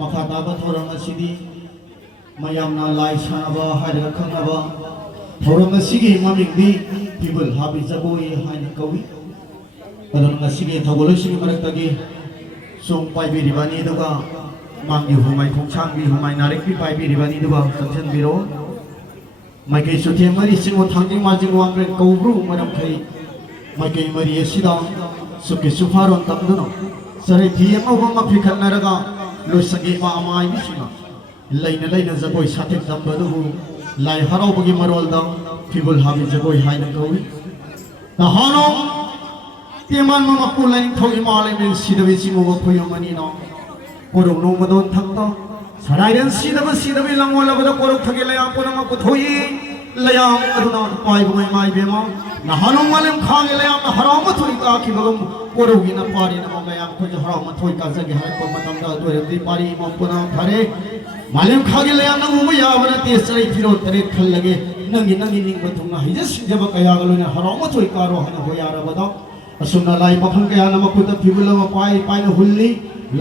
मखाताबा थौरम असिदी मयामना लाई सानबा हायरगा खंगबा थौरम असिगी ममिंगदी पिबल हाबि जगोई हायन कवि अदन असिगी थगोलसिगी मरक्तगी सोंग पाइबिरिबानी दुगा मांगी हुमाय खोंचांगबि हुमाय नारेकबि पाइबिरिबानी दुगा कंसन बिरो माइके सुथे मरि सिंगो थांगिं माजिं वांग्रे कौब्रु मरम खै माइके मरि एसिदा सुके सुफारोन तमदनो सरे थियम वमा फिखनरगा लोसंगी मा अमाय बिसिना लैना लैना जगोय साथे जंबदुबु लाई हरावबगी मरोलदा फिबुल हाबि जगोय हायना कौइ नहानो तेमान ममा पुलाइन थोइ माले मिल सिदबि सिमो फुयो मनिनो कोरो नो मदोन थक्ता सरायन सिदबि लंगोलबदा कोरो थगे लया पुनमा पुथोइ लयाम अरुना पाइ बुमै माइ बेमा नहानो मालेम खागे लयाम हराम थोइ का खिबगम कोरोगी न पारी न मयाम खोज हराम थोइ का जगे हर को मतमदा दोरदि पारी म पुना फरे मालेम खागे लयाम न उबय यावना तेसरै फिरो तरे खल लगे नंगी नंगी निंग बथुंगा हिजस जब कया गलोने हराम थोइ का रो हन हो यारबदा असुना लाई पखन कया न मकुत फिबुलम पाइ पाइ न हुल्ली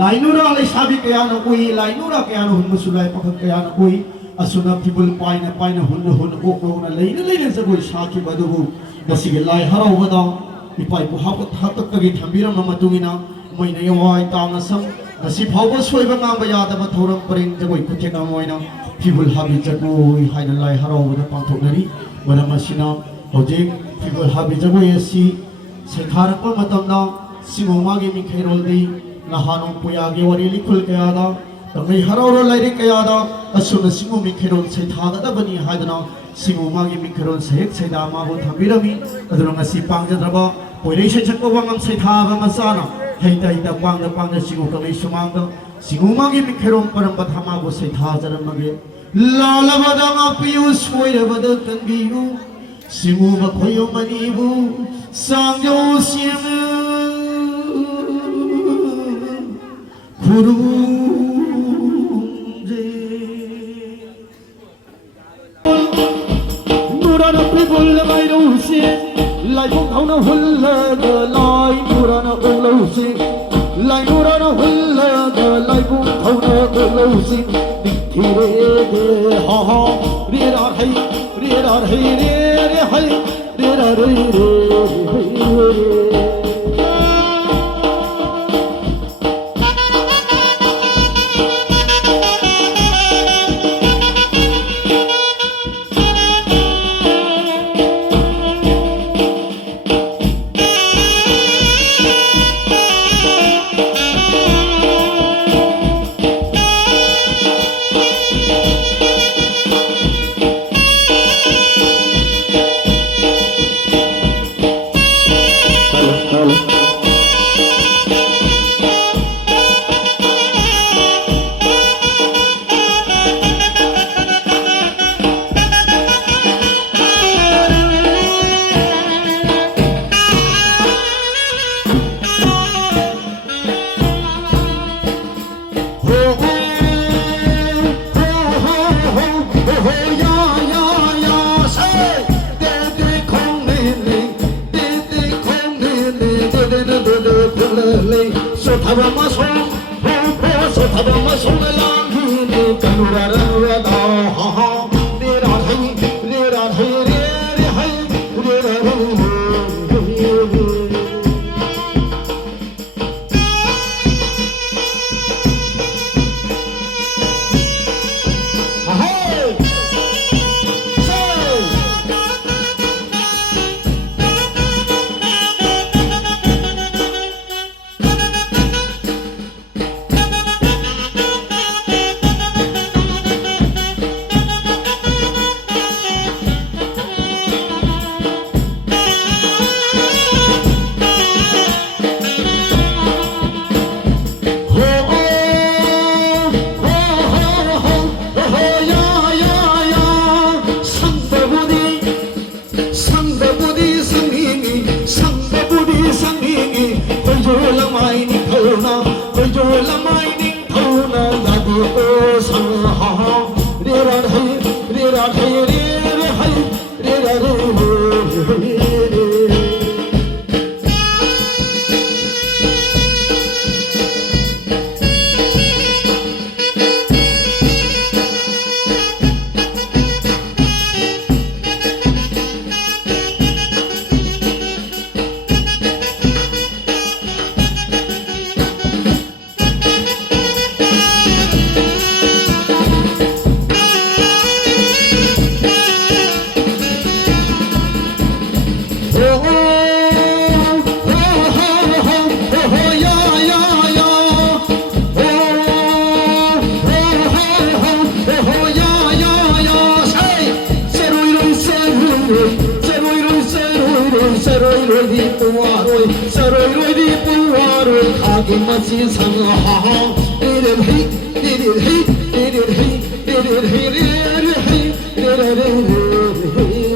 लाइनुरा लै साबि कया न कोइ लाइनुरा कया न हुन सुलाइ पखन कया न कोइ असुना फिबुल पाइ न हुन हुन ओक्रोना लैन जगोइ साखि बदुबु गसिगे लाई हरावबदा इपाइ बुहापत हातकगी थंबिरम मतुगिना मैना यवाय तांग सम गसि फावबो सोइबा ngaंबा यादबा थौरम परें जगोइ खुथेगा मोइना फिबुल हाबि जगोइ हाइना लाई हरावबदा पांथोकनरि मरम असिना हौजिक फिबुल हाबि जगोइ असि सैथारकपा मतमदा सिंगोमागे मिखैरोलदि नहानो पुयागे वरि लिखुल कयादा तंगै हरावरो लाइरि कयादा असुना सिंगो मिखैरोल सैथागदबनि हादना सिंगोमागे मिखैरोल सहेक सैदा माबो थंबिरमि अदुना ngasi पांगद्रबा पोइरै सैचकपा वांगम सैथाबा मचाना हैता हैता पांग सिंगो कलै सुमांग सिंगोमागे मिखैरोल परम थमाबो सैथाजरमगे लालबदा पियु सोइरबद कनबियु सिंगो बखोयो मनिबु सांगो SIM खुरू Pull my nose, like on a hull, the line, Murana Olosi, like Murana hull, the like on a Olosi, ha ha, rear our hay, rear our hay. saroi loi di puaroi saroi loi di puaroi khagi machi sang ha ha did it hey did it hey did it hey did it hey did it hey did it hey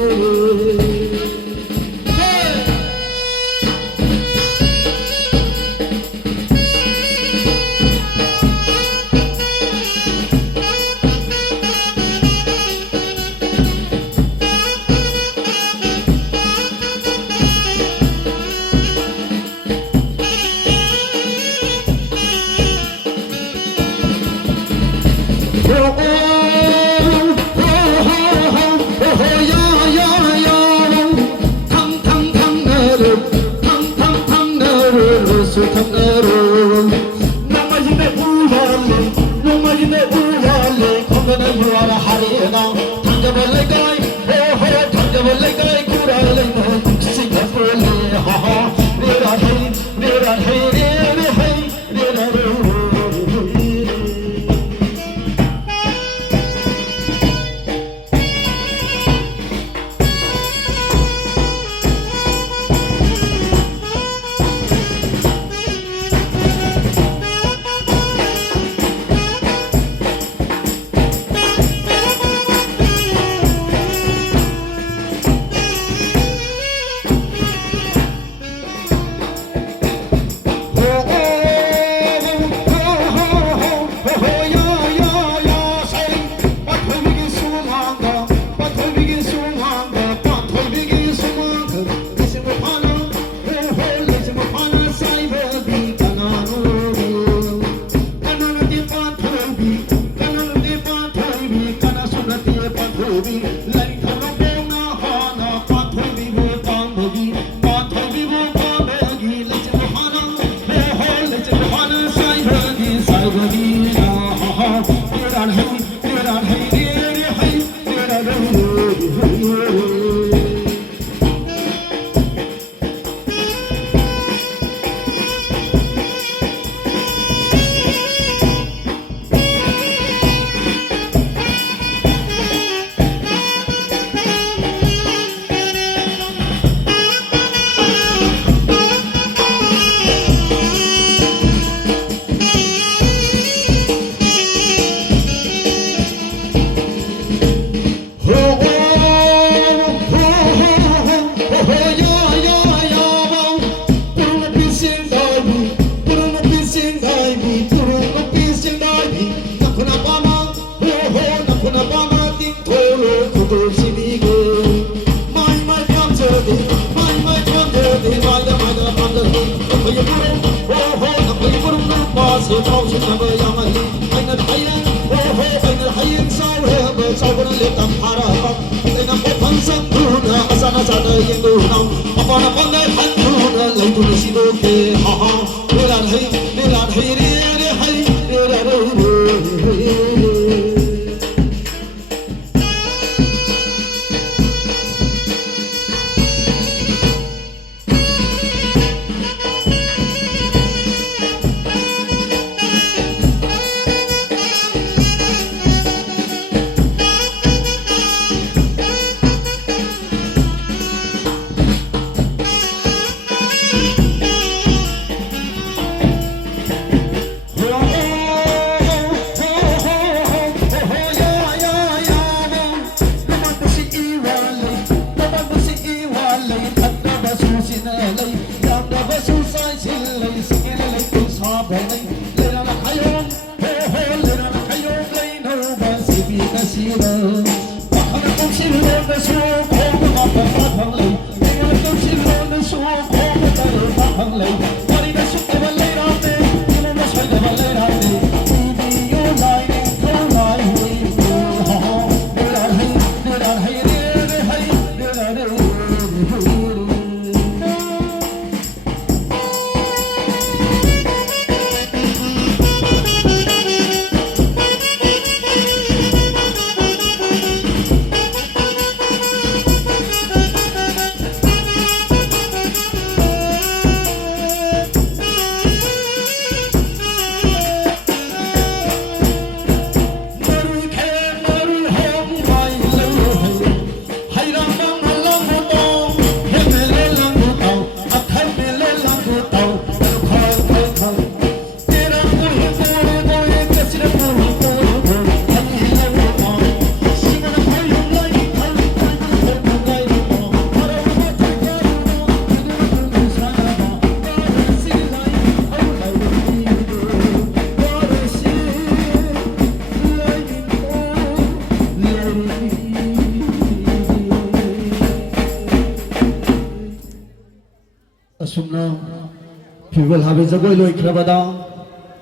people have is a boy like Rabada,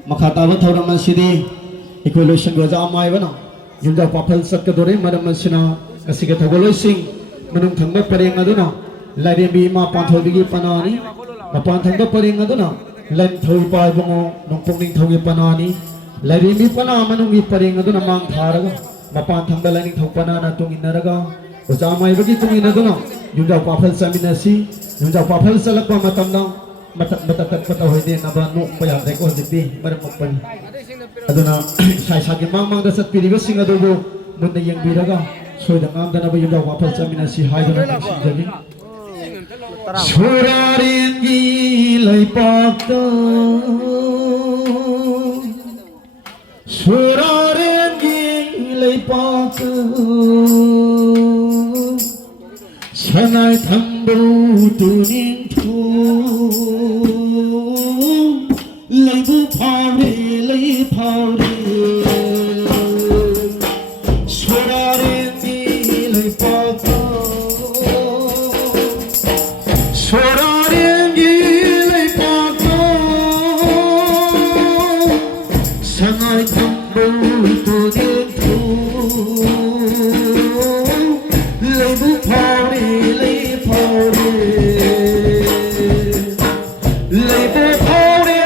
Makata Thorama City, equation goes on my one. You the Papal Sakadori, Madam Masina, a Sikatagolo sing, Manum Tanga Paringaduna, let him be my Panthobi Panani, upon Tanga Paringaduna, let Toy Pabongo, no pulling Togi Panani, let him be Panamanum Paringaduna Mount Haraga, Mapan Tanga Learning Topanana Tung in Naraga, was on my Vigi Tung in Aduna, you the Papal Saminasi, you the Papal Salakwa Matanda. Matatat naba no paya rekod diti marampan aduna sai sagi mamang da sat pirigo singa dogo munna yang biraga soida ngam da naba yuda wapal samina si haidana si jagi surarin gi lai pakta surarin gi lai pakta sanai thambu tunin lấy bút phao đi lấy phao đi xua ra đến đi lấy phao xua ra đến đi lấy phao sang ai thăm bầu tôi đến thu lấy bút phao đi lấy phao đi lấy bút phao đi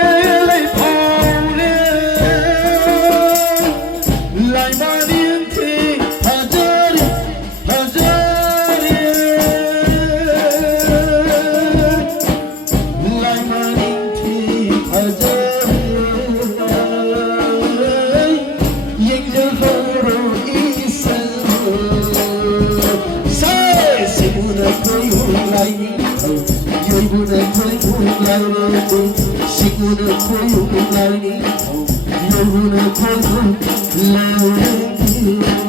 Sikuna koyu lani, yoguna koyu lani.